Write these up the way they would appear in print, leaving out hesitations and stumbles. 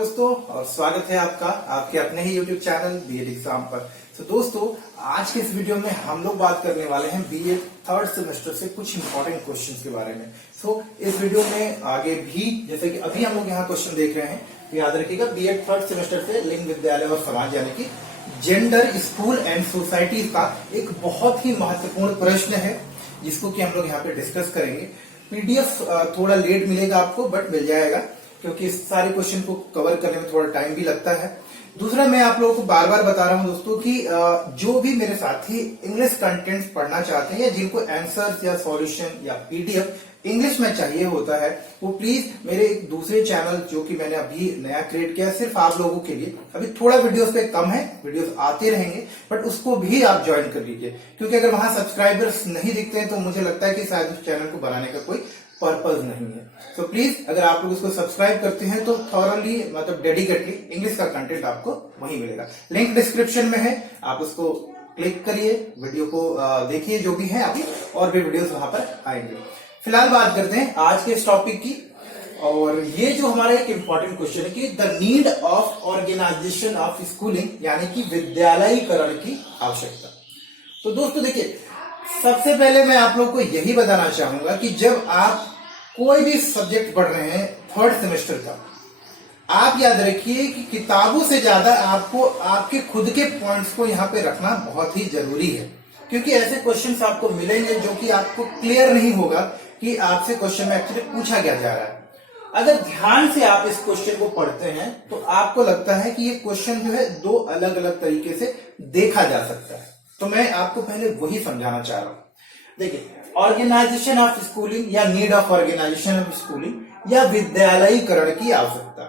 दोस्तों और स्वागत है आपका आपके अपने ही YouTube चैनल बीएड एग्जाम पर। तो दोस्तों आज के इस वीडियो में हम लोग बात करने वाले हैं बीएड थर्ड सेमेस्टर से कुछ इंपॉर्टेंट क्वेश्चंस के बारे में। इस वीडियो में आगे भी जैसे कि अभी हम लोग यहाँ क्वेश्चन देख रहे हैं, याद रखिएगा बीएड थर्ड सेमेस्टर से लिंग विद्यालय और समाज यानी कि जेंडर स्कूल एंड सोसाइटी का एक बहुत ही महत्वपूर्ण प्रश्न है जिसको कि हम लोग यहाँ पे डिस्कस करेंगे। पीडीएफ थोड़ा लेट मिलेगा आपको बट मिल जाएगा क्योंकि इस सारे क्वेश्चन को कवर करने में थोड़ा टाइम भी लगता है। दूसरा मैं आप लोगों को बार बार बता रहा हूं दोस्तों कि जो भी मेरे साथी इंग्लिश कंटेंट्स पढ़ना चाहते हैं या जिनको आंसर्स या सॉल्यूशन या पीडीएफ इंग्लिश में चाहिए होता है वो प्लीज मेरे एक दूसरे चैनल जो कि मैंने अभी नया क्रिएट किया सिर्फ आप लोगों के लिए, अभी थोड़ा वीडियोस पे कम है, वीडियोस आते रहेंगे बट उसको भी आप ज्वाइन कर लीजिए क्योंकि अगर वहां सब्सक्राइबर्स नहीं दिखते हैं तो मुझे लगता है कि शायद उस चैनल को बनाने का कोई पर्पज नहीं है। तो प्लीज अगर आप लोग इसको सब्सक्राइब करते हैं तो थॉरली मतलब डेडिकेटली इंग्लिश का कंटेंट आपको वहीं मिलेगा। लिंक डिस्क्रिप्शन में है, आप उसको क्लिक करिए, वीडियो को देखिए जो भी है अभी और भी वीडियोस वहां पर आएंगे। फिलहाल बात करते हैं आज के इस टॉपिक की और ये जो हमारा एक इंपॉर्टेंट क्वेश्चन है कि the need of organisation of schooling यानी कि विद्यालयीकरण की आवश्यकता। तो दोस्तों देखिए, सबसे पहले मैं आप लोग को यही बताना चाहूंगा कि जब आप कोई भी सब्जेक्ट पढ़ रहे हैं थर्ड सेमेस्टर का, आप याद रखिए कि किताबों से ज्यादा आपको आपके खुद के पॉइंट्स को यहाँ पे रखना बहुत ही जरूरी है क्योंकि ऐसे क्वेश्चंस आपको मिलेंगे जो कि आपको क्लियर नहीं होगा कि आपसे क्वेश्चन में एक्चुअली पूछा क्या जा रहा है। अगर ध्यान से आप इस क्वेश्चन को पढ़ते हैं तो आपको लगता है कि ये क्वेश्चन जो है दो अलग अलग तरीके से देखा जा सकता है। तो मैं आपको पहले वही समझाना चाह रहा हूं। देखिए, ऑर्गेनाइजेशन ऑफ स्कूलिंग या need of organisation of schooling या विद्यालयीकरण की आवश्यकता।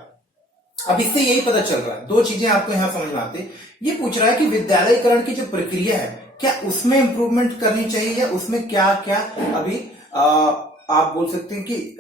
अब इससे यही पता चल रहा है, दो चीजें आपको यहां समझ में आती। ये पूछ रहा है कि विद्यालयीकरण की जो प्रक्रिया है क्या उसमें इंप्रूवमेंट करनी चाहिए या उसमें क्या क्या अभी आप बोल सकते हैं कि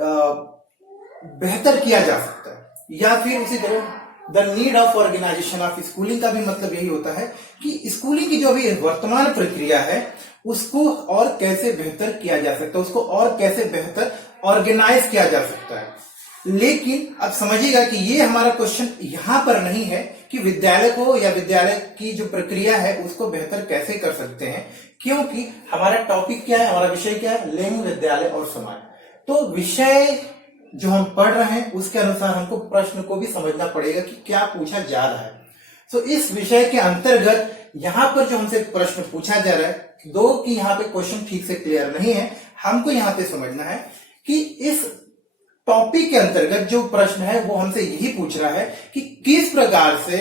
बेहतर किया जा सकता है। या फिर उसी तरह the need of organisation of schooling का भी मतलब यही होता है कि स्कूलिंग की जो अभी वर्तमान प्रक्रिया है उसको और कैसे बेहतर किया जा सकता है, उसको और कैसे बेहतर ऑर्गेनाइज किया जा सकता है। लेकिन अब समझिएगा कि ये हमारा क्वेश्चन यहां पर नहीं है कि विद्यालय को या विद्यालय की जो प्रक्रिया है उसको बेहतर कैसे कर सकते हैं, क्योंकि हमारा टॉपिक क्या है, हमारा विषय क्या है, लिंग विद्यालय और समाज। तो विषय जो हम पढ़ रहे हैं उसके अनुसार हमको प्रश्न को भी समझना पड़ेगा कि क्या पूछा जा रहा है। तो इस विषय के अंतर्गत यहां पर जो हमसे प्रश्न पूछा जा रहा है, दो कि यहाँ पे क्वेश्चन ठीक से क्लियर नहीं है, हमको यहाँ पे समझना है कि इस टॉपिक के अंतर्गत जो प्रश्न है वो हमसे यही पूछ रहा है कि किस प्रकार से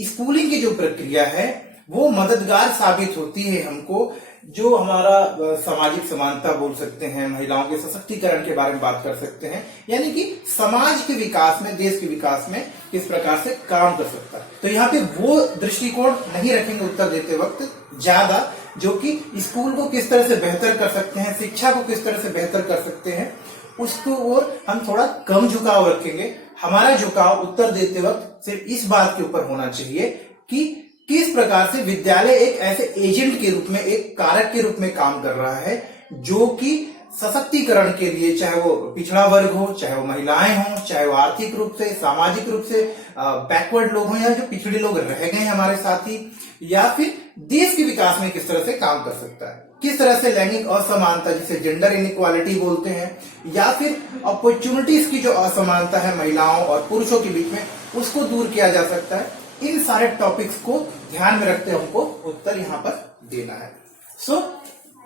स्कूलिंग की जो प्रक्रिया है वो मददगार साबित होती है हमको, जो हमारा सामाजिक समानता बोल सकते हैं, महिलाओं के सशक्तिकरण के बारे में बात कर सकते हैं, यानी कि समाज के विकास में, देश के विकास में किस प्रकार से काम कर सकता है। तो यहाँ पे वो दृष्टिकोण नहीं रखेंगे उत्तर देते वक्त ज्यादा, जो कि स्कूल को किस तरह से बेहतर कर सकते हैं, शिक्षा को किस तरह से बेहतर कर सकते हैं, उसको और हम थोड़ा कम झुकाव रखेंगे। हमारा झुकाव उत्तर देते वक्त सिर्फ इस बात के ऊपर होना चाहिए कि किस प्रकार से विद्यालय एक ऐसे एजेंट के रूप में, एक कारक के रूप में काम कर रहा है जो कि सशक्तिकरण के लिए, चाहे वो पिछड़ा वर्ग हो, चाहे वो महिलाएं हो, चाहे वो आर्थिक रूप से, सामाजिक रूप से बैकवर्ड लोग हों या जो पिछड़े लोग रह गए हमारे साथी, या फिर देश के विकास में किस तरह से काम कर सकता है, किस तरह से लैंगिक असमानता जिसे जेंडर इनइक्वालिटी बोलते हैं, या फिर अपॉर्चुनिटीज की जो असमानता है महिलाओं और पुरुषों के बीच में, उसको दूर किया जा सकता है। इन सारे टॉपिक्स को ध्यान में रखते हुए हमको उत्तर यहाँ पर देना है।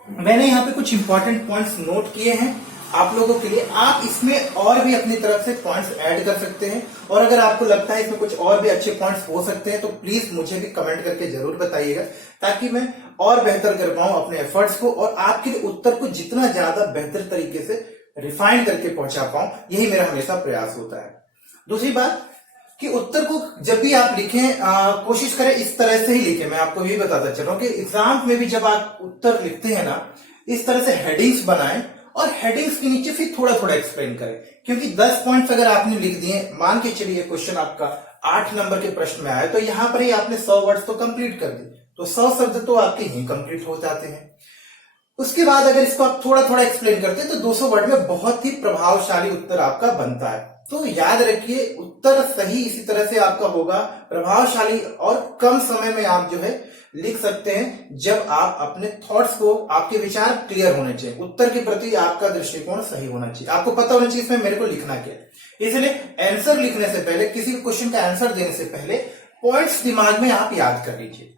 मैंने यहाँ पे कुछ इंपॉर्टेंट पॉइंट्स नोट किए हैं आप लोगों के लिए। आप इसमें और भी अपनी तरफ से पॉइंट्स ऐड कर सकते हैं और अगर आपको लगता है इसमें कुछ और भी अच्छे पॉइंट्स हो सकते हैं तो प्लीज मुझे भी कमेंट करके जरूर बताइएगा ताकि मैं और बेहतर कर पाऊं अपने एफर्ट्स को और आपके लिए उत्तर को जितना ज्यादा बेहतर तरीके से रिफाइन करके पहुंचा पाऊं। यही मेरा हमेशा प्रयास होता है। दूसरी बात कि उत्तर को जब भी आप लिखें कोशिश करें इस तरह से ही लिखें। मैं आपको यही बताता चल रहा हूं कि एग्जाम में भी जब आप उत्तर लिखते हैं ना, इस तरह से हेडिंग्स बनाएं और हेडिंग्स के नीचे फिर थोड़ा थोड़ा एक्सप्लेन करें, क्योंकि 10 पॉइंट्स अगर आपने लिख दिए, मान के चलिए क्वेश्चन आपका 8 नंबर के प्रश्न में आया तो यहां पर ही आपने 100 वर्ड्स तो कंप्लीट कर दिए, तो 100 शब्द तो आपके ही कंप्लीट हो जाते हैं। उसके बाद अगर इसको आप थोड़ा थोड़ा एक्सप्लेन करते हैं तो 200 वर्ड में बहुत ही प्रभावशाली उत्तर आपका बनता है। तो याद रखिए, उत्तर सही इसी तरह से आपका होगा, प्रभावशाली और कम समय में आप जो है लिख सकते हैं जब आप अपने थॉट्स को, आपके विचार क्लियर होने चाहिए, उत्तर के प्रति आपका दृष्टिकोण सही होना चाहिए, आपको पता होना चाहिए इसमें मेरे को लिखना क्या है। इसलिए आंसर लिखने से पहले, किसी भी क्वेश्चन का आंसर देने से पहले पॉइंट्स दिमाग में आप याद कर लीजिए,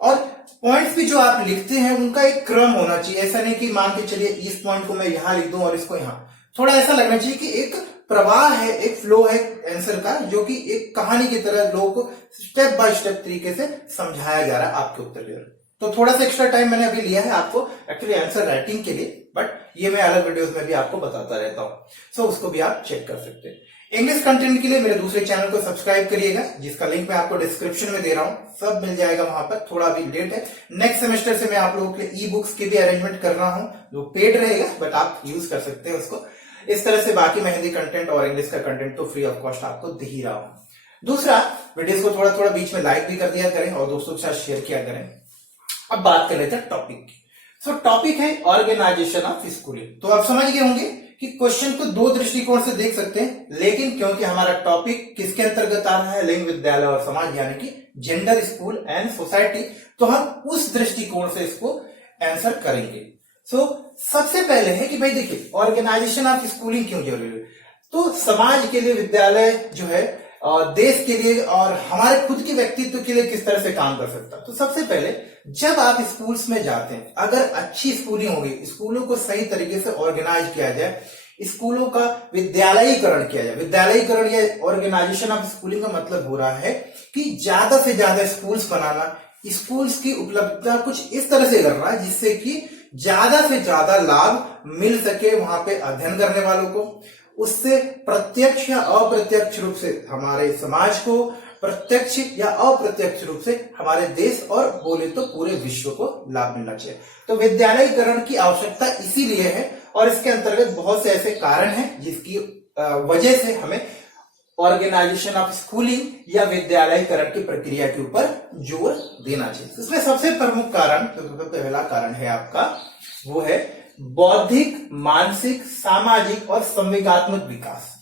और पॉइंट्स भी जो आप लिखते हैं उनका एक क्रम होना चाहिए। ऐसा नहीं कि मान के चलिए इस पॉइंट को मैं यहां लिख दूं और इसको यहां, थोड़ा ऐसा लगना चाहिए कि एक प्रवाह है, एक फ्लो है आंसर का, जो कि एक कहानी की तरह लोगों को स्टेप बाय स्टेप तरीके से समझाया जा रहा है आपके उत्तर की ओर। तो थोड़ा सा एक्स्ट्रा टाइम मैंने अभी लिया है आपको एक्चुअली आंसर राइटिंग के लिए, बट ये मैं अलग वीडियोस में भी आपको बताता रहता हूं, सो उसको भी आप चेक कर सकते हैं। इंग्लिश कंटेंट के लिए मेरे दूसरे चैनल को सब्सक्राइब करिएगा, जिसका लिंक मैं आपको डिस्क्रिप्शन में दे रहा हूं, सब मिल जाएगा वहां पर। थोड़ा अभी लेट है, नेक्स्ट सेमेस्टर से मैं आप लोगों के लिए ई बुक्स की भी अरेंजमेंट कर रहा हूं, जो पेड रहेगा बट आप यूज कर सकते हैं उसको। इस तरह से बाकी मैं हिंदी कंटेंट और इंग्लिश का कंटेंट तो फ्री ऑफ कॉस्ट आपको दे ही रहा हूं। दूसरा, वीडियोस को थोड़ा थोड़ा बीच में लाइक भी कर दिया करें और दोस्तों के साथ शेयर किया करें। अब बात कर लेते हैं टॉपिक की। सो टॉपिक है ऑर्गेनाइजेशन ऑफ स्कूलिंग। तो आप समझ गए होंगे कि क्वेश्चन को दो दृष्टिकोण से देख सकते हैं, लेकिन क्योंकि हमारा टॉपिक किसके अंतर्गत आ रहा है, लिंग, विद्यालय और समाज, यानी कि जेंडर, स्कूल एंड सोसाइटी, तो हम उस दृष्टिकोण से इसको आंसर करेंगे। सबसे पहले है कि भाई देखिए, ऑर्गेनाइजेशन ऑफ स्कूलिंग क्यों जरूरी है। तो समाज के लिए विद्यालय जो है देश के लिए और हमारे खुद के व्यक्तित्व के लिए किस तरह से काम कर सकता है। तो सबसे पहले जब आप स्कूल्स में जाते हैं, अगर अच्छी स्कूलिंग होगी, स्कूलों को सही तरीके से ऑर्गेनाइज किया जाए, स्कूलों का विद्यालयीकरण किया जाए। विद्यालयीकरण या ऑर्गेनाइजेशन ऑफ स्कूलिंग का मतलब हो रहा है कि ज्यादा से ज्यादा स्कूल्स बनाना, स्कूल्स की उपलब्धता कुछ इस तरह से करना है जिससे कि ज्यादा से ज्यादा लाभ मिल सके वहां पे अध्ययन करने वालों को, उससे प्रत्यक्ष या अप्रत्यक्ष रूप से हमारे समाज को, प्रत्यक्ष या अप्रत्यक्ष रूप से हमारे देश और बोले तो पूरे विश्व को लाभ मिलना चाहिए। तो विद्यालयीकरण की आवश्यकता इसीलिए है, और इसके अंतर्गत बहुत से ऐसे कारण हैं जिसकी वजह से हमें ऑर्गेनाइजेशन ऑफ स्कूलिंग या विद्यालयीकरण की प्रक्रिया के ऊपर जोर देना चाहिए। इसमें सबसे प्रमुख कारण, तो पहला कारण है आपका, वो है बौद्धिक, मानसिक, सामाजिक और संवेगात्मक विकास।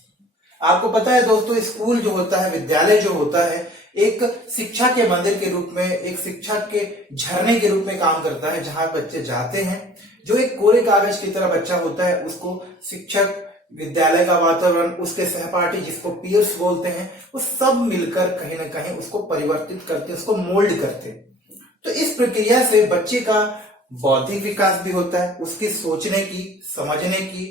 आपको पता है दोस्तों, स्कूल जो होता है, विद्यालय जो होता है, एक शिक्षा के मंदिर के रूप में, एक शिक्षा के झरने के रूप में काम करता है, जहां बच्चे जाते हैं। जो एक कोरे कागज की तरह बच्चा होता है, उसको शिक्षक, विद्यालय का वातावरण, उसके सहपाठी जिसको पीयर्स बोलते हैं, वो सब मिलकर कहीं ना कहीं उसको परिवर्तित करते, उसको मोल्ड करते। तो इस प्रक्रिया से बच्चे का बौद्धिक विकास भी होता है, उसकी सोचने की, समझने की,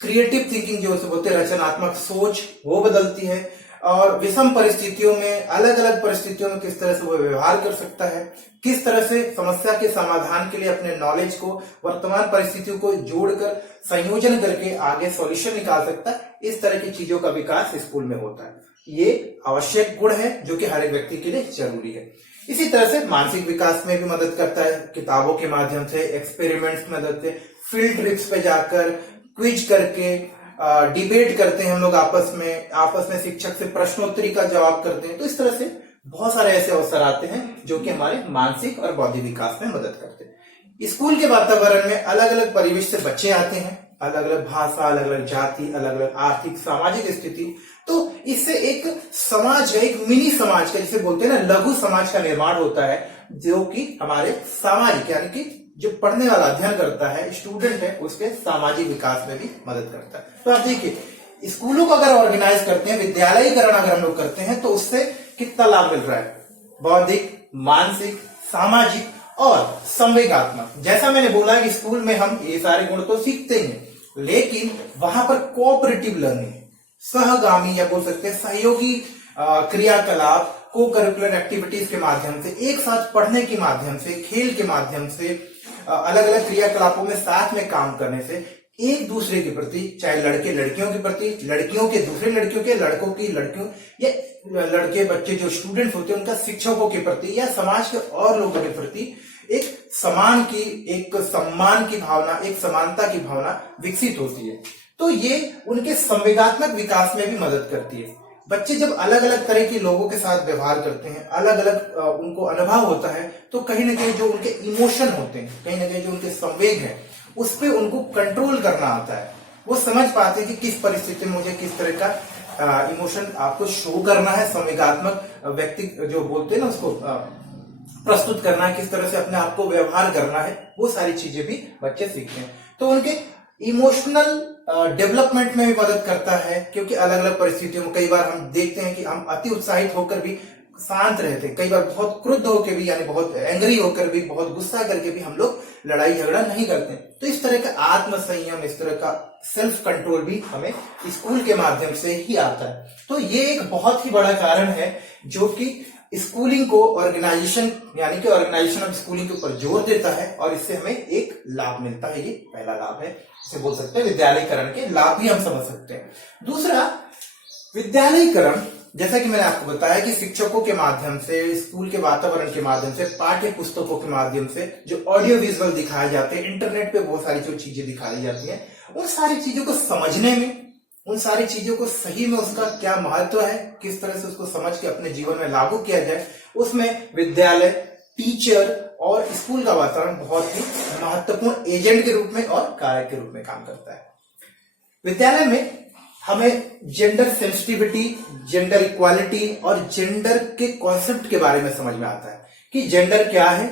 क्रिएटिव थिंकिंग जो बोलते हैं, रचनात्मक सोच, वो बदलती है, और विषम परिस्थितियों में, अलग अलग परिस्थितियों में किस तरह से वो व्यवहार कर सकता है, किस तरह से समस्या के समाधान के लिए अपने नॉलेज को, वर्तमान परिस्थितियों को जोड़कर संयोजन करके आगे सॉल्यूशन निकाल सकता है, इस तरह की चीजों का विकास स्कूल में होता है। ये आवश्यक गुण है जो कि हर एक व्यक्ति के लिए जरूरी है। इसी तरह से मानसिक विकास में भी मदद करता है, किताबों के माध्यम से, एक्सपेरिमेंट्स की मदद से, फील्ड ट्रिप्स पे जाकर, क्विज करके, डिबेट करते हैं हम लोग आपस में शिक्षक से प्रश्नोत्तरी का जवाब करते हैं। तो इस तरह से बहुत सारे ऐसे अवसर आते हैं जो कि हमारे मानसिक और बौद्धिक विकास में मदद करते हैं। स्कूल के वातावरण में अलग अलग परिवेश से बच्चे आते हैं, अलग अलग भाषा, अलग अलग जाति, अलग अलग आर्थिक सामाजिक स्थिति। तो इससे एक समाज का, एक मिनी समाज का, जिसे बोलते हैं ना, लघु समाज का निर्माण होता है, जो कि हमारे सामाजिक, यानी कि जो पढ़ने वाला, अध्ययन करता है, स्टूडेंट है, उसके सामाजिक विकास में भी मदद करता है। तो आप देखिए, स्कूलों को अगर ऑर्गेनाइज करते हैं, विद्यालयीकरण अगर हम लोग करते हैं, तो उससे कितना लाभ मिल रहा है, बौद्धिक, मानसिक, सामाजिक और संवेगात्मक। जैसा मैंने बोला कि स्कूल में हम ये सारे गुण तो सीखते हैं, लेकिन वहां पर कोऑपरेटिव लर्निंग, सहगामी या बोल सकते हैं सहयोगी क्रियाकलाप, को करिकुलर एक्टिविटीज के माध्यम से, एक साथ पढ़ने के माध्यम से, खेल के माध्यम से, अलग अलग क्रियाकलापों में साथ में काम करने से एक दूसरे के प्रति, चाहे लड़के लड़कियों के प्रति, लड़कियों के दूसरे लड़कियों के, लड़कों की लड़कियों, या लड़के बच्चे जो स्टूडेंट्स होते हैं उनका शिक्षकों के प्रति या समाज के और लोगों के प्रति एक समान की, एक सम्मान की भावना, एक समानता की भावना विकसित होती है। तो ये उनके संवेगात्मक विकास में भी मदद करती है। बच्चे जब अलग अलग तरह के लोगों के साथ व्यवहार करते हैं, अलग अलग उनको अनुभव होता है, तो कहीं ना कहीं जो उनके इमोशन होते हैं, कहीं ना कहीं जो उनके संवेग है, उस पर उनको कंट्रोल करना आता है। वो समझ पाते हैं कि किस परिस्थिति में मुझे किस तरह का इमोशन आपको शो करना है, संवेगात्मक व्यक्ति जो बोलते हैं ना उसको प्रस्तुत करना है, किस तरह से अपने आप को व्यवहार करना है, वो सारी चीजें भी बच्चे सीखते हैं। तो उनके इमोशनल डेवलपमेंट में भी मदद करता है, क्योंकि अलग अलग परिस्थितियों में कई बार हम देखते हैं कि हम अति उत्साहित होकर भी शांत रहते, कई बार बहुत क्रुद्ध होकर भी यानी बहुत एंग्री होकर भी, बहुत गुस्सा करके भी हम लोग लड़ाई झगड़ा नहीं करते। तो इस तरह का आत्म संयम, इस तरह का सेल्फ कंट्रोल भी हमें स्कूल के माध्यम से ही आता है। तो ये एक बहुत ही बड़ा कारण है जो कि स्कूलिंग को ऑर्गेनाइजेशन यानी कि ऑर्गेनाइजेशन ऑफ स्कूलिंग के ऊपर जोर देता है, और इससे हमें एक लाभ मिलता है। ये पहला लाभ है, इसे बोल सकते हैं विद्यालयीकरण के लाभ भी हम समझ सकते हैं। दूसरा, विद्यालयीकरण, जैसा कि मैंने आपको बताया कि शिक्षकों के माध्यम से, स्कूल के वातावरण के माध्यम से, पाठ्य पुस्तकों के माध्यम से जो ऑडियो विजुअल दिखाए जाते हैं, इंटरनेट पे बहुत सारी जो चीजें दिखाई जाती हैं, उन सारी चीजों को समझने में, उन सारी चीजों को सही में उसका क्या महत्व है, किस तरह से उसको समझ के अपने जीवन में लागू किया जाए, उसमें विद्यालय, टीचर और स्कूल का वातावरण बहुत ही महत्वपूर्ण एजेंट के रूप में और कारक के रूप में काम करता है। विद्यालय में हमें जेंडर सेंसिटिविटी, जेंडर इक्वालिटी और जेंडर के कॉन्सेप्ट के बारे में समझ में आता है कि जेंडर क्या है,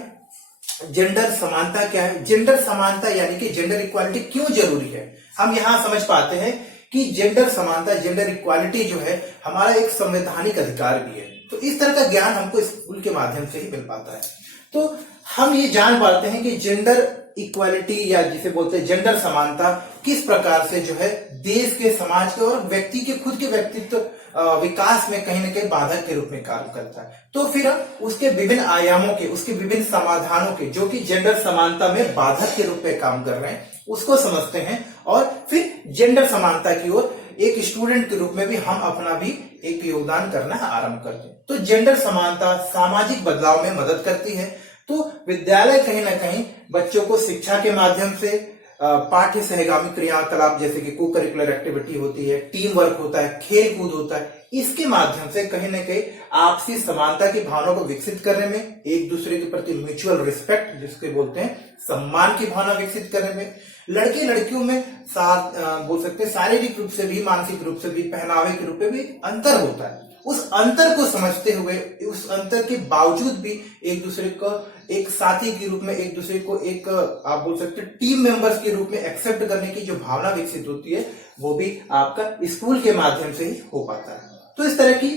जेंडर समानता क्या है, जेंडर समानता यानी कि जेंडर इक्वालिटी क्यों जरूरी है। हम यहां समझ पाते हैं कि जेंडर समानता, जेंडर इक्वालिटी जो है हमारा एक संवैधानिक अधिकार भी है। तो इस तरह का ज्ञान हमको स्कूल के माध्यम से ही मिल पाता है। तो हम ये जान पाते हैं कि जेंडर इक्वालिटी या जिसे बोलते हैं जेंडर समानता किस प्रकार से जो है देश के, समाज के और व्यक्ति के खुद के व्यक्तित्व विकास में कहीं ना कहीं बाधक के रूप में कार्य करता है। तो फिर उसके विभिन्न आयामों के, उसके विभिन्न समाधानों के जो कि जेंडर समानता में बाधक के रूप में काम कर रहे हैं, उसको समझते हैं और फिर जेंडर समानता की ओर एक स्टूडेंट के रूप में भी हम अपना भी एक योगदान करना आरंभ करते हैं। तो जेंडर समानता सामाजिक बदलाव में मदद करती है। तो विद्यालय कहीं ना कहीं बच्चों को शिक्षा के माध्यम से पाठ्य सहगामी क्रियाकलाप जैसे कि को करिकुलर एक्टिविटी होती है, टीम वर्क होता है, खेल कूद होता है, इसके माध्यम से कहीं ना कहीं आपसी समानता की भावना को विकसित करने में, एक दूसरे के प्रति म्यूचुअल रिस्पेक्ट जिसके बोलते हैं सम्मान की भावना विकसित करने में, लड़के लड़कियों में बोल सकते हैं शारीरिक रूप से भी, मानसिक रूप से भी, पहनावे के रूप में भी अंतर होता है। उस अंतर को समझते हुए, उस अंतर के बावजूद भी एक दूसरे को एक साथी के रूप में, एक दूसरे को एक आप बोल सकते हैं टीम मेंबर्स के रूप में एक्सेप्ट करने की जो भावना विकसित होती है, वो भी आपका स्कूल के माध्यम से ही हो पाता है। तो इस तरह की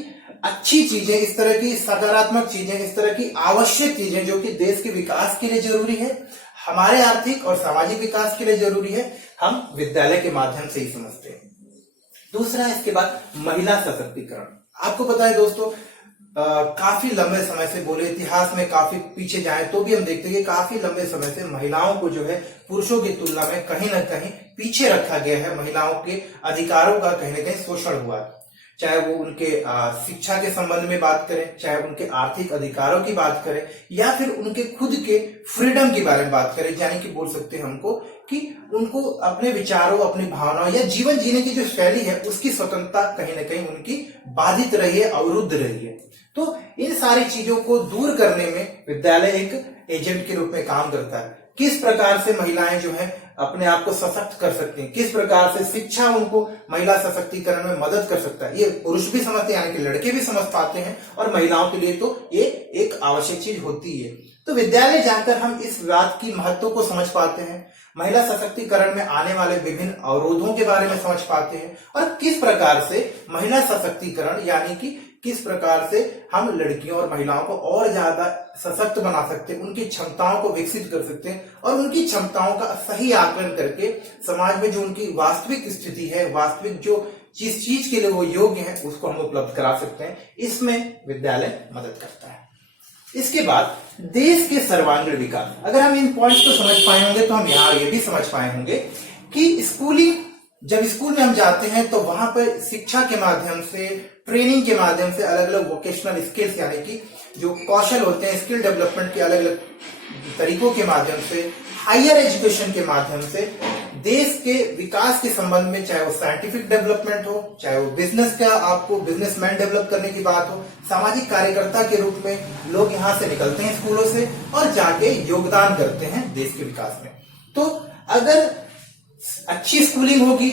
अच्छी चीजें, इस तरह की सकारात्मक चीजें, इस तरह की आवश्यक चीजें जो कि देश के विकास के लिए जरूरी है, हमारे आर्थिक और सामाजिक विकास के लिए जरूरी है, हम विद्यालय के माध्यम से ही समझते हैं। दूसरा, इसके बाद महिला सशक्तिकरण। आपको पता है दोस्तों, काफी लंबे समय से, बोले इतिहास में काफी पीछे जाए तो भी हम देखते हैं कि काफी लंबे समय से महिलाओं को जो है पुरुषों की तुलना में कहीं ना कहीं पीछे रखा गया है। महिलाओं के अधिकारों का कहीं ना कहीं शोषण हुआ है, चाहे वो उनके शिक्षा के संबंध में बात करें, चाहे उनके आर्थिक अधिकारों की बात करें, या फिर उनके खुद के फ्रीडम के बारे में बात करें, यानी कि बोल सकते हैं हमको कि उनको अपने विचारों, अपनी भावनाओं या जीवन जीने की जो शैली है उसकी स्वतंत्रता कहीं ना कहीं उनकी बाधित रही है, अवरुद्ध रही है। तो इन सारी चीजों को दूर करने में विद्यालय एक एजेंट के रूप में काम करता है। किस प्रकार से महिलाएं जो है अपने आप को सशक्त कर सकती हैं, किस प्रकार से शिक्षा उनको महिला सशक्तिकरण में मदद कर सकता है, ये पुरुष भी समझते हैं, यानी कि लड़के भी समझ पाते हैं, और महिलाओं के लिए तो ये एक आवश्यक चीज होती है। तो विद्यालय जाकर हम इस बात की महत्व को समझ पाते हैं, महिला सशक्तिकरण में आने वाले विभिन्न अवरोधों के बारे में समझ पाते हैं, और किस प्रकार से महिला सशक्तिकरण यानी कि किस प्रकार से हम लड़कियों और महिलाओं को और ज्यादा सशक्त बना सकते हैं, उनकी क्षमताओं को विकसित कर सकते हैं, और उनकी क्षमताओं का सही आकलन करके समाज में जो उनकी वास्तविक स्थिति है, वास्तविक जो जिस चीज के लिए वो योग्य है, उसको हम उपलब्ध करा सकते हैं। इसमें विद्यालय मदद करता है। इसके बाद देश के सर्वांगीण विकास। अगर हम इन पॉइंट्स को समझ पाए होंगे तो हम यहाँ ये भी समझ पाए होंगे कि जब स्कूल में हम जाते हैं तो वहां पर शिक्षा के माध्यम से, ट्रेनिंग के माध्यम से, अलग अलग वोकेशनल स्किल्स यानी कि जो कौशल होते हैं, स्किल डेवलपमेंट के अलग अलग तरीकों के माध्यम से, हायर एजुकेशन के माध्यम से देश के विकास के संबंध में, चाहे वो साइंटिफिक डेवलपमेंट हो, चाहे वो बिजनेस का आपको बिजनेसमैन डेवलप करने की बात हो, सामाजिक कार्यकर्ता के रूप में लोग यहाँ से निकलते हैं स्कूलों से और जाके योगदान करते हैं देश के विकास में। तो अगर अच्छी स्कूलिंग होगी,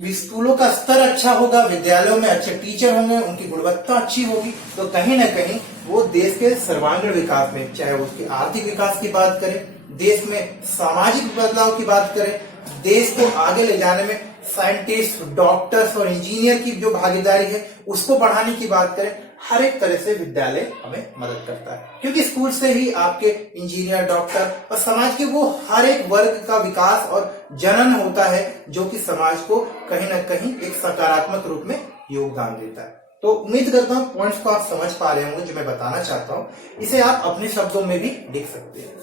स्कूलों का स्तर अच्छा होगा, विद्यालयों में अच्छे टीचर होंगे, उनकी गुणवत्ता अच्छी होगी, तो कहीं ना कहीं वो देश के सर्वांगीण विकास में, चाहे उसके आर्थिक विकास की बात करें, देश में सामाजिक बदलाव की बात करें, देश को आगे ले जाने में साइंटिस्ट, डॉक्टर्स और इंजीनियर की जो भागीदारी है उसको बढ़ाने की बात करें, हर एक तरह से विद्यालय हमें मदद करता है, क्योंकि स्कूल से ही आपके इंजीनियर, डॉक्टर और समाज के वो हर एक वर्ग का विकास और जनन होता है, जो कि समाज को कहीं ना कहीं एक सकारात्मक रूप में योगदान देता है। तो उम्मीद करता हूं पॉइंट्स को आप समझ पा रहे होंगे जो मैं बताना चाहता हूं। इसे आप अपने शब्दों में भी लिख सकते हैं।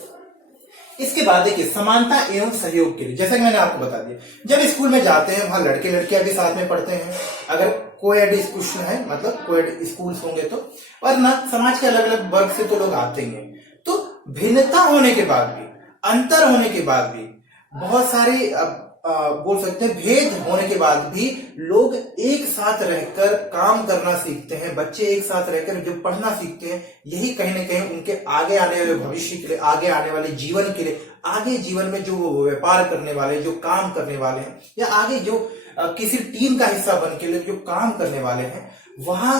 इसके बाद देखिए, समानता एवं सहयोग के लिए, जैसा कि मैंने आपको बता दिया, जब स्कूल में जाते हैं वहां लड़के लड़कियां भी साथ में पढ़ते हैं, अगर कोएड स्कूल है, मतलब कोएड स्कूल होंगे तो, वरना समाज के अलग अलग वर्ग से तो लोग आते ही हैं। तो भिन्नता होने के बाद भी, अंतर होने के बाद भी, बहुत सारे बोल सकते हैं भेद होने के बाद भी लोग एक साथ रहकर काम करना सीखते हैं। बच्चे एक साथ रहकर जो पढ़ना सीखते हैं, यही कहीं ना कहीं उनके आगे आने वाले भविष्य के लिए, आगे आने वाले जीवन के लिए, आगे जीवन में जो वो व्यापार करने वाले, जो काम करने वाले हैं, या आगे जो किसी टीम का हिस्सा बन के लिए जो काम करने वाले हैं, वहां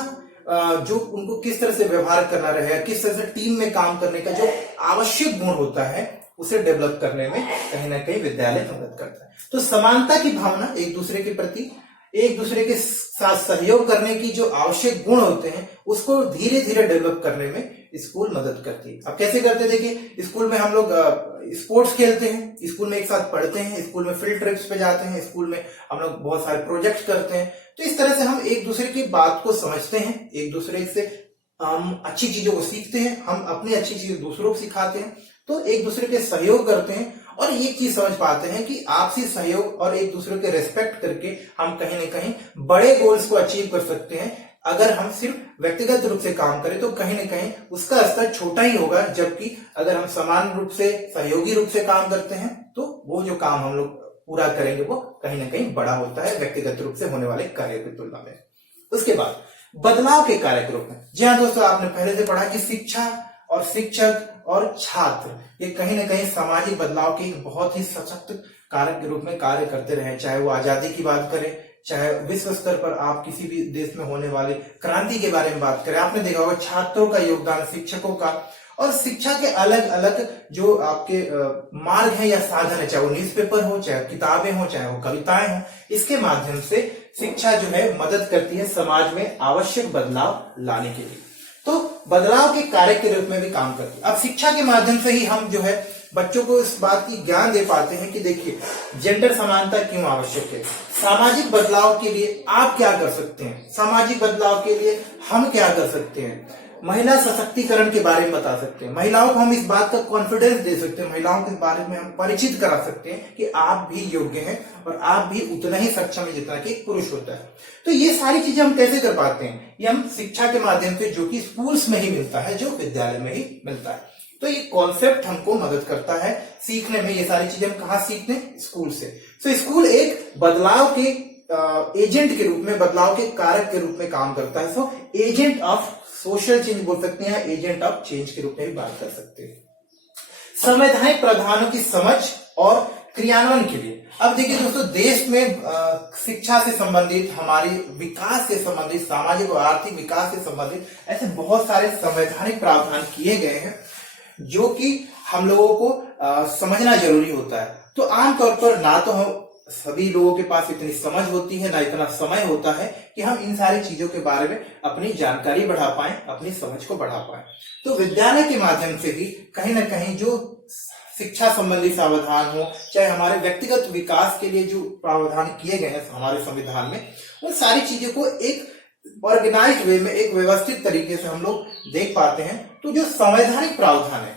जो उनको किस तरह से व्यवहार करना रहेगा, किस तरह से टीम में काम करने का जो आवश्यक गुण होता है, उसे डेवलप करने में कहीं ना कहीं विद्यालय मदद करता है। तो समानता की भावना, एक दूसरे के प्रति, एक दूसरे के साथ सहयोग करने की जो आवश्यक गुण होते हैं, उसको धीरे धीरे डेवलप करने में स्कूल मदद करती है। अब कैसे करते हैं, देखिए, स्कूल में हम लोग स्पोर्ट्स खेलते हैं, स्कूल में एक साथ पढ़ते हैं, स्कूल में फील्ड ट्रिप्स पे जाते हैं, स्कूल में हम लोग बहुत सारे प्रोजेक्ट करते हैं। तो इस तरह से हम एक दूसरे की बात को समझते हैं, एक दूसरे से हम अच्छी चीजों को सीखते हैं, हम अपनी अच्छी चीज दूसरों को सिखाते हैं, तो एक दूसरे के सहयोग करते हैं और एक चीज समझ पाते हैं कि आपसी सहयोग और एक दूसरे के रेस्पेक्ट करके हम कहीं ना कहीं बड़े गोल्स को अचीव कर सकते हैं। अगर हम सिर्फ व्यक्तिगत रूप से काम करें तो कहीं ना कहीं उसका स्तर छोटा ही होगा, जबकि अगर हम समान रूप से, सहयोगी रूप से काम करते हैं तो वो जो काम हम लोग पूरा करेंगे वो कहीं ना कहीं बड़ा होता है व्यक्तिगत रूप से होने वाले कार्यों की तुलना में। उसके बाद बदलाव के कार्य के रूप में, जी हाँ दोस्तों, आपने पहले से पढ़ा कि शिक्षा और शिक्षक और छात्र ये कहीं ना कहीं सामाजिक बदलाव के एक बहुत ही सशक्त कारक के रूप में कार्य करते रहे। चाहे वो आजादी की बात करें, चाहे विश्व स्तर पर आप किसी भी देश में होने वाले क्रांति के बारे में बात करें, आपने देखा होगा छात्रों का योगदान, शिक्षकों का, और शिक्षा के अलग अलग जो आपके मार्ग है या साधन है, चाहे वो न्यूज़पेपर हो, चाहे किताबें हो, चाहे वो कविताएं हो, इसके माध्यम से शिक्षा जो है मदद करती है समाज में आवश्यक बदलाव लाने के लिए। तो बदलाव के कार्य के रूप में भी काम करती है। अब शिक्षा के माध्यम से ही हम जो है बच्चों को इस बात की ज्ञान दे पाते हैं कि देखिए जेंडर समानता क्यों आवश्यक है, सामाजिक बदलाव के लिए आप क्या कर सकते हैं, सामाजिक बदलाव के लिए हम क्या कर सकते हैं, महिला सशक्तिकरण के बारे में बता सकते हैं, महिलाओं को हम इस बात का कॉन्फिडेंस दे सकते हैं, महिलाओं के बारे में हम परिचित करा सकते हैं कि आप भी योग्य हैं और आप भी उतना ही सक्षम है जितना कि पुरुष होता है। तो ये सारी चीजें हम कैसे कर पाते हैं, ये हम शिक्षा के माध्यम से, जो कि स्कूल्स में ही मिलता है, जो विद्यालय में ही मिलता है। तो ये कॉन्सेप्ट हमको मदद करता है सीखने में। ये सारी चीजें हम कहाँ सीखते हैं, स्कूल से। तो स्कूल एक बदलाव के एजेंट के रूप में, बदलाव के कारक के रूप में काम करता है। सो एजेंट ऑफ सोशल चेंज बोल सकते हैं, एजेंट ऑफ चेंज के रूप में भी बात कर सकते हैं। संवैधानिक प्रावधानों की समझ और क्रियान्वयन के लिए, अब देखिए दोस्तों, देश में शिक्षा से संबंधित, हमारी विकास से संबंधित, सामाजिक और आर्थिक विकास से संबंधित ऐसे बहुत सारे संवैधानिक प्रावधान किए गए हैं जो कि हम लोगों को समझना जरूरी होता है। तो आमतौर पर ना तो हम सभी लोगों के पास इतनी समझ होती है, ना इतना समय होता है कि हम इन सारी चीजों के बारे में अपनी जानकारी बढ़ा पाएं, अपनी समझ को बढ़ा पाएं। तो विद्यालय के माध्यम से भी कहीं ना कहीं जो शिक्षा संबंधी प्रावधान हो, चाहे हमारे व्यक्तिगत विकास के लिए जो प्रावधान किए गए हैं हमारे संविधान में, उन सारी चीजों को एक ऑर्गेनाइज्ड वे में, एक व्यवस्थित तरीके से हम लोग देख पाते हैं। तो जो संवैधानिक प्रावधान है,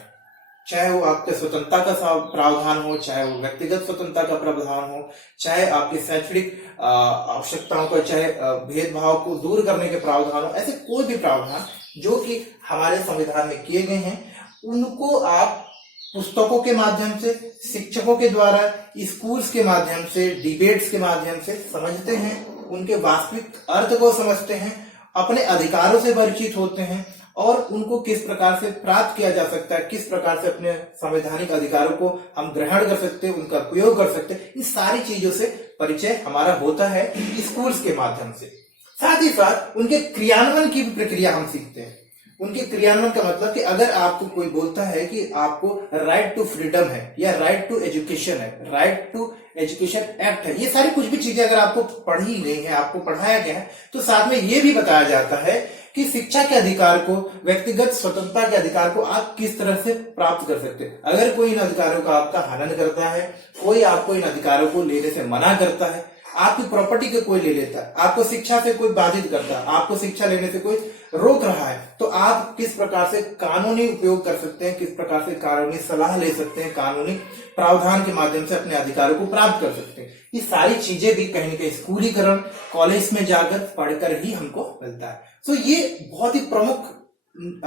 चाहे वो आपके स्वतंत्रता का प्रावधान हो, चाहे वो व्यक्तिगत स्वतंत्रता का प्रावधान हो, चाहे आपके शैक्षणिक आवश्यकताओं का, चाहे भेदभाव को दूर करने के प्रावधान हो, ऐसे कोई भी प्रावधान जो कि हमारे संविधान में किए गए हैं, उनको आप पुस्तकों के माध्यम से, शिक्षकों के द्वारा, स्कूल्स के माध्यम से, डिबेट्स के माध्यम से समझते हैं, उनके वास्तविक अर्थ को समझते हैं, अपने अधिकारों से परिचित होते हैं और उनको किस प्रकार से प्राप्त किया जा सकता है, किस प्रकार से अपने संवैधानिक अधिकारों को हम ग्रहण कर सकते हैं, उनका उपयोग कर सकते हैं, इन सारी चीजों से परिचय हमारा होता है स्कूल्स के माध्यम से। साथ ही साथ उनके क्रियान्वयन की भी प्रक्रिया हम सीखते हैं। उनके क्रियान्वयन का मतलब कि अगर आपको कोई बोलता है कि आपको राइट टू फ्रीडम है या राइट टू एजुकेशन है, राइट टू एजुकेशन एक्ट है, ये सारी कुछ भी चीजें अगर आपको पढ़ी नहीं है, आपको पढ़ाया गया है, तो साथ में ये भी बताया जाता है कि शिक्षा के अधिकार को, व्यक्तिगत स्वतंत्रता के अधिकार को आप किस तरह से प्राप्त कर सकते हैं। अगर कोई इन अधिकारों का आपका हनन करता है, कोई आपको इन अधिकारों को लेने से मना करता है, आपकी प्रॉपर्टी को कोई ले लेता है, आपको शिक्षा से कोई बाधित करता है, आपको शिक्षा लेने से कोई रोक रहा है, तो आप किस प्रकार से कानूनी उपयोग कर सकते हैं, किस प्रकार से कानूनी सलाह ले सकते हैं, कानूनी प्रावधान के माध्यम से अपने अधिकारों को प्राप्त कर सकते हैं। ये सारी चीजें भी कहीं न कहीं स्कूलीकरण, कॉलेज में जाकर पढ़कर ही हमको मिलता है। तो ये बहुत ही प्रमुख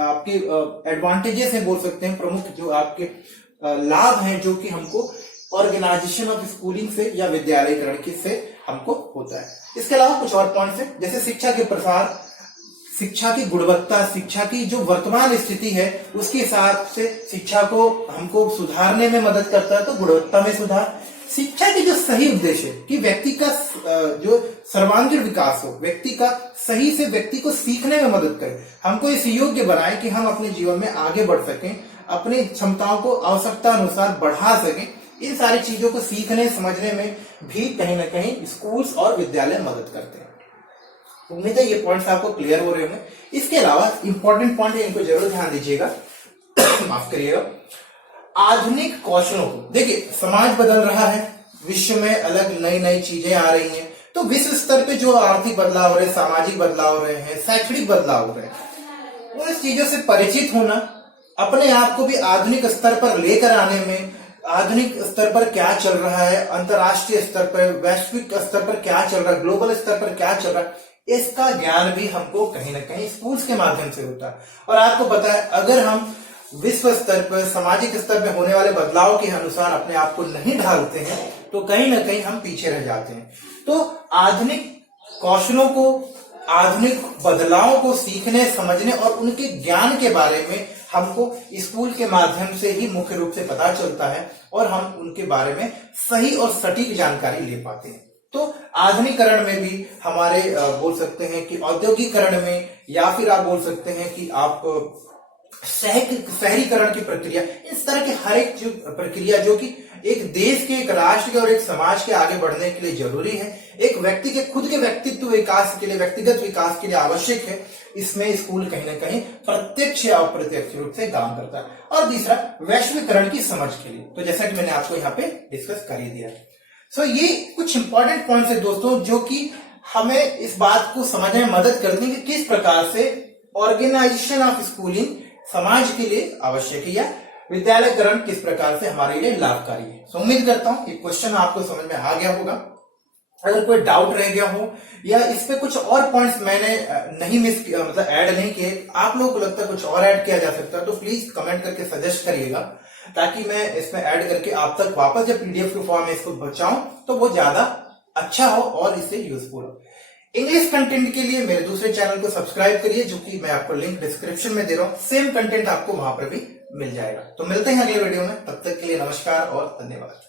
आपके एडवांटेजेस हैं, बोल सकते हैं, प्रमुख जो आपके लाभ हैं जो कि हमको ऑर्गेनाइजेशन ऑफ स्कूलिंग से या विद्यालयकरण की से हमको होता है। इसके अलावा कुछ और पॉइंट्स हैं, जैसे शिक्षा के प्रसार, शिक्षा की गुणवत्ता, शिक्षा की जो वर्तमान स्थिति है उसके हिसाब से शिक्षा को हमको सुधारने में मदद करता है, तो गुणवत्ता में सुधार। शिक्षा के जो सही उद्देश्य है कि व्यक्ति का जो सर्वांगीण विकास हो, व्यक्ति का सही से व्यक्ति को सीखने में मदद करे, हमको इस योग्य बनाए कि हम अपने जीवन में आगे बढ़ सकें, अपनी क्षमताओं को आवश्यकता अनुसार बढ़ा सकें। इन सारी चीजों को सीखने समझने में भी कहीं ना कहीं स्कूल्स और विद्यालय मदद करते हैं। उम्मीद है ये पॉइंट्स आपको क्लियर हो रहे होंगे। इसके अलावा इंपॉर्टेंट पॉइंट है, इनको जरूर ध्यान दीजिएगा, माफ करिएगा। आधुनिक कौशलों को देखिए, समाज बदल रहा है, विश्व में अलग नई नई चीजें आ रही हैं, तो विश्व स्तर पे जो आर्थिक बदलाव हो रहे हैं, सामाजिक बदलाव हो रहे हैं, शैक्षणिक बदलाव हो रहे हैं, उन चीजों से परिचित होना, अपने आप को भी आधुनिक स्तर पर लेकर आने में, आधुनिक स्तर पर क्या चल रहा है, अंतरराष्ट्रीय स्तर पर, वैश्विक स्तर पर क्या चल रहा है, ग्लोबल स्तर पर क्या चल रहा है, इसका ज्ञान भी हमको कहीं ना कहीं स्कूल्स के माध्यम से होता है। और आपको पता है, अगर हम विश्व स्तर पर, सामाजिक स्तर पर होने वाले बदलाव के अनुसार अपने आप को नहीं ढालते हैं तो कहीं ना कहीं हम पीछे रह जाते हैं। तो आधुनिक कौशलों को, आधुनिक बदलावों को सीखने, समझने और उनके ज्ञान के बारे में हमको स्कूल के माध्यम से ही मुख्य रूप से पता चलता है और हम उनके बारे में सही और सटीक जानकारी ले पाते हैं। तो आधुनिकरण में भी हमारे बोल सकते हैं कि औद्योगिकरण में, या फिर आप बोल सकते हैं कि आप शहरीकरण की प्रक्रिया, इस तरह की हर एक जो प्रक्रिया जो कि एक देश के, एक राष्ट्र के और एक समाज के आगे बढ़ने के लिए जरूरी है, एक व्यक्ति के खुद के व्यक्तित्व विकास के लिए, व्यक्तिगत विकास के लिए आवश्यक है, इसमें स्कूल कहीं ना कहीं प्रत्यक्ष या अप्रत्यक्ष रूप से काम करता है। और तीसरा, वैश्वीकरण की समझ के लिए, तो जैसा कि मैंने आपको यहाँ पे डिस्कस कर ही दिया। सो ये कुछ इंपॉर्टेंट पॉइंट्स है दोस्तों, जो कि हमें इस बात को समझने में मदद करती है कि किस प्रकार से ऑर्गेनाइजेशन ऑफ स्कूलिंग समाज के लिए आवश्यक है या विद्यालयकरण किस प्रकार से हमारे लिए लाभकारी है। सो उम्मीद करता हूं कि क्वेश्चन आपको समझ में आ गया होगा। अगर कोई डाउट रह गया हो या इस पे कुछ और पॉइंट्स मैंने नहीं मिस किया, मतलब ऐड नहीं किए, आप लोगों को लगता है कुछ और ऐड किया जा सकता है, तो प्लीज कमेंट करके सजेस्ट करिएगा, ताकि मैं इसमें ऐड करके आप तक वापस जब पीडीएफ के फॉर्म में इसको बचाऊं तो वो ज्यादा अच्छा हो और इससे यूजफुल हो। इंग्लिश कंटेंट के लिए मेरे दूसरे चैनल को सब्सक्राइब करिए, जो कि मैं आपको लिंक डिस्क्रिप्शन में दे रहा हूं। सेम कंटेंट आपको वहां पर भी मिल जाएगा। तो मिलते हैं अगले वीडियो में, तब तक के लिए नमस्कार और धन्यवाद।